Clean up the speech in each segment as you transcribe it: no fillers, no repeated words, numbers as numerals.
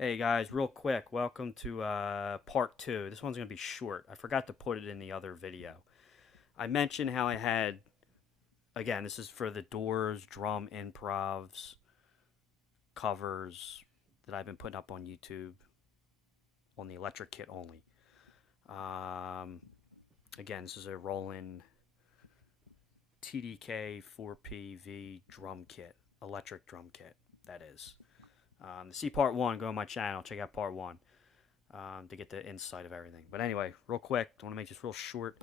Hey guys, real quick, welcome to part two. This one's going to be short. I forgot to put it in the other video. I mentioned how I had, again, this is for the Doors, drum improvs, covers that I've been putting up on YouTube on the electric kit only. Um, Again, this is a Roland TDK-4P drum kit, electric drum kit, that is. To see part one, go on my channel, check out part one. To get the insight of everything. But anyway, real quick, I want to make this real short.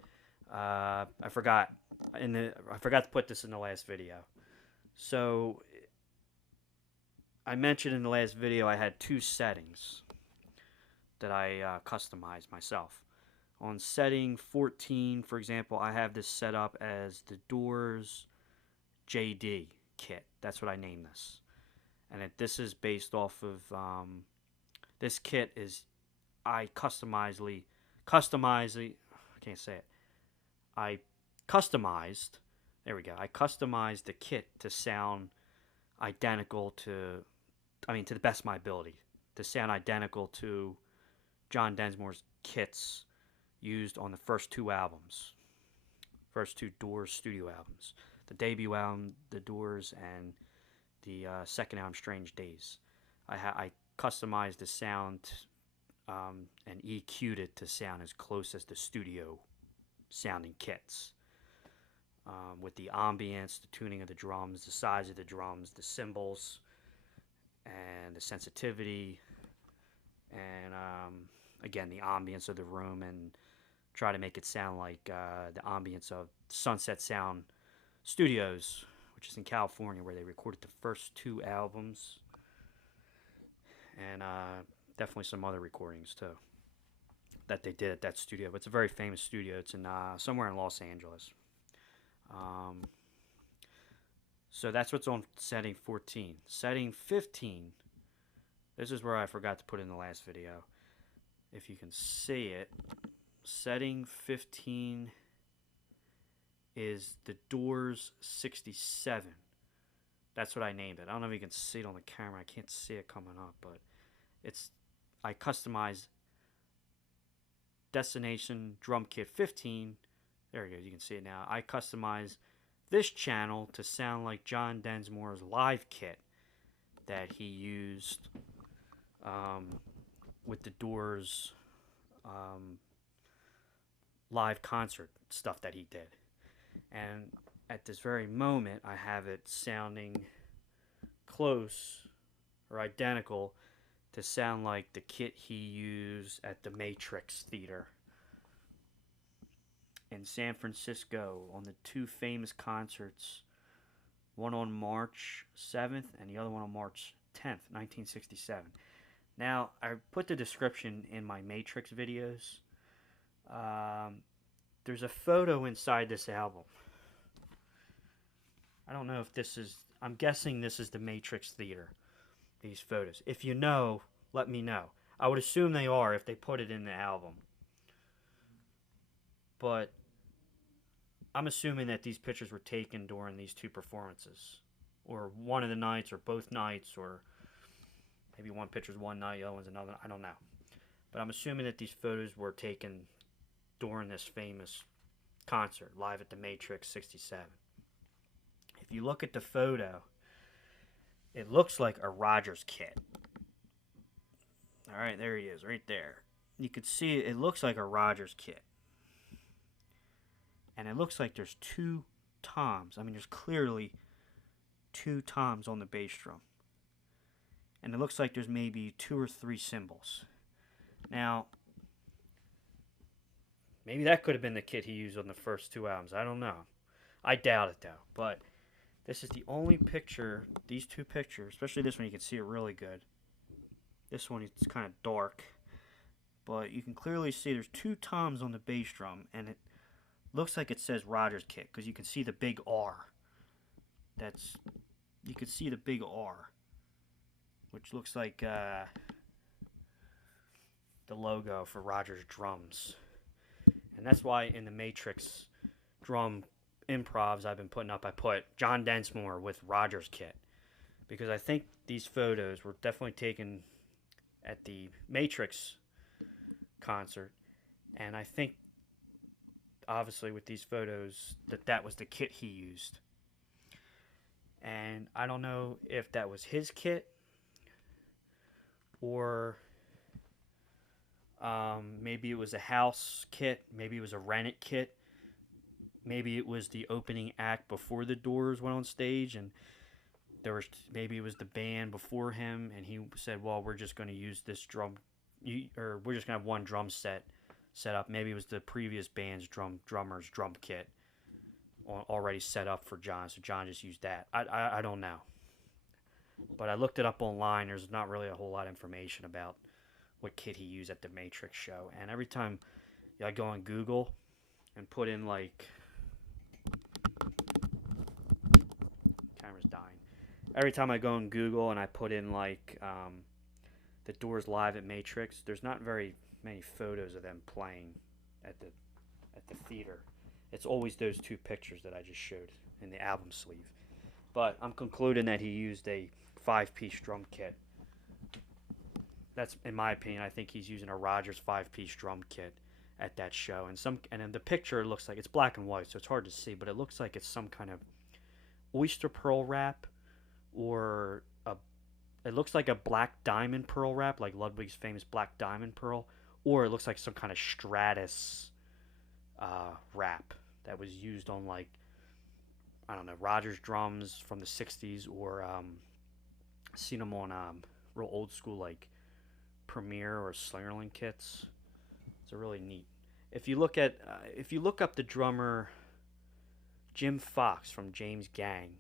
I forgot I forgot to put this in the last video. So I mentioned in the last video I had two settings that I customized myself. On setting 14, for example, I have this set up as the Doors JD kit. That's what I named this. And this is based off of this kit is I customized, I can't say it. I customized, there we go. I customized the kit to sound identical to the best of my ability, to sound identical to John Densmore's kits used on the first two albums, first two Doors studio albums. The debut album, The Doors, and the second album, Strange Days. I customized the sound and EQ'd it to sound as close as the studio sounding kits. With the ambience, the tuning of the drums, the size of the drums, the cymbals, and the sensitivity, and again, the ambience of the room, and try to make it sound like the ambience of Sunset Sound Studios, which is in California, where they recorded the first two albums, and definitely some other recordings too that they did at that studio. But it's a very famous studio. It's in somewhere in Los Angeles. So that's what's on setting 14. Setting 15. This is where I forgot to put in the last video. If you can see it, setting 15 is the Doors 67. That's what I named it. I don't know if you can see it on the camera. I can't see it coming up, but I customized Destination Drum Kit 15. There it goes. You can see it now. I customized this channel to sound like John Densmore's live kit that he used with the Doors live concert stuff that he did. And at this very moment, I have it sounding close or identical to sound like the kit he used at the Matrix Theater in San Francisco on the two famous concerts, one on March 7th and the other one on March 10th, 1967. Now, I put the description in my Matrix videos. There's a photo inside this album. I don't know if this is, I'm guessing this is the Matrix Theater, these photos. If you know, let me know. I would assume they are if they put it in the album. But I'm assuming that these pictures were taken during these two performances, or one of the nights, or both nights, or maybe one picture's one night, the other one's another. I don't know. But I'm assuming that these photos were taken during this famous concert, live at the Matrix 67. If you look at the photo, it looks like a Rogers kit. All right, there he is, right there. You can see it looks like a Rogers kit. And it looks like there's two toms. I mean, there's clearly two toms on the bass drum. And it looks like there's maybe two or three cymbals. Now, maybe that could have been the kit he used on the first two albums. I don't know. I doubt it, though. But this is the only picture, these two pictures, especially this one, you can see it really good. This one, it's kind of dark. But you can clearly see there's two toms on the bass drum, and it looks like it says Rogers kit, because you can see the big R. You can see the big R, which looks like the logo for Rogers drums. And that's why in the Matrix drum improvs I've been putting up, I put John Densmore with Rogers kit, because I think these photos were definitely taken at the Matrix concert, and I think obviously with these photos that was the kit he used. And I don't know if that was his kit or maybe it was a house kit, maybe it was a rented kit, maybe it was the opening act before the Doors went on stage, and there was maybe it was the band before him, and he said, "Well, we're just going to use this drum, or we're just going to have one drum set up." Maybe it was the previous band's drummer's drum kit already set up for John, so John just used that. I don't know, but I looked it up online. There's not really a whole lot of information about what kit he used at the Matrix show, and every time I go on Google and put in like camera's dying. Every time I go on Google and I put in like the Doors live at Matrix, there's not very many photos of them playing at the theater. It's always those two pictures that I just showed in the album sleeve. But I'm concluding that he used a 5-piece drum kit. That's, in my opinion, I think he's using a Rogers 5-piece drum kit at that show. And in the picture, it looks like it's black and white, so it's hard to see, but it looks like it's some kind of oyster pearl wrap, or it looks like a black diamond pearl wrap, like Ludwig's famous black diamond pearl, or it looks like some kind of Stratus wrap that was used on, like, I don't know, Rogers drums from the 60s, or seen them on real old school like Premier or Slingerland kits. It's a really neat. If you look up the drummer Jim Fox from James Gang,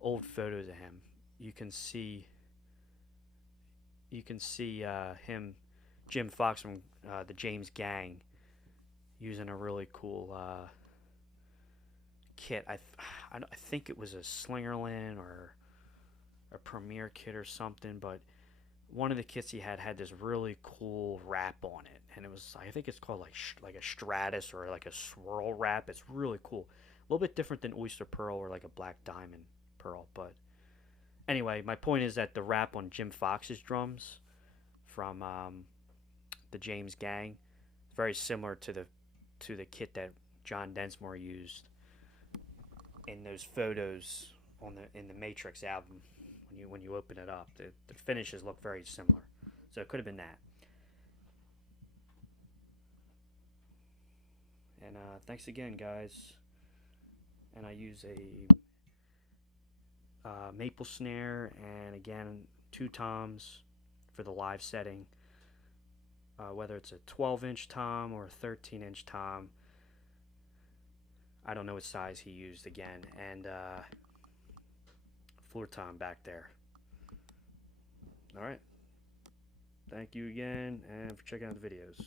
old photos of him, you can see him, Jim Fox from the James Gang, using a really cool kit. I think it was a Slingerland or a Premier kit or something, but one of the kits he had this really cool wrap on it, and it was, I think it's called like a Stratus or like a swirl wrap. It's really cool, a little bit different than oyster pearl or like a black diamond pearl. But anyway, my point is that the wrap on Jim Fox's drums from the James Gang is very similar to the kit that John Densmore used in those photos in the Matrix album. When you open it up, the finishes look very similar, so it could have been that. And thanks again, guys. And I use a maple snare, and again 2 toms for the live setting, whether it's a 12-inch tom or a 13-inch tom. I don't know what size he used again, and floor tom back there. Alright, thank you again, and for checking out the videos.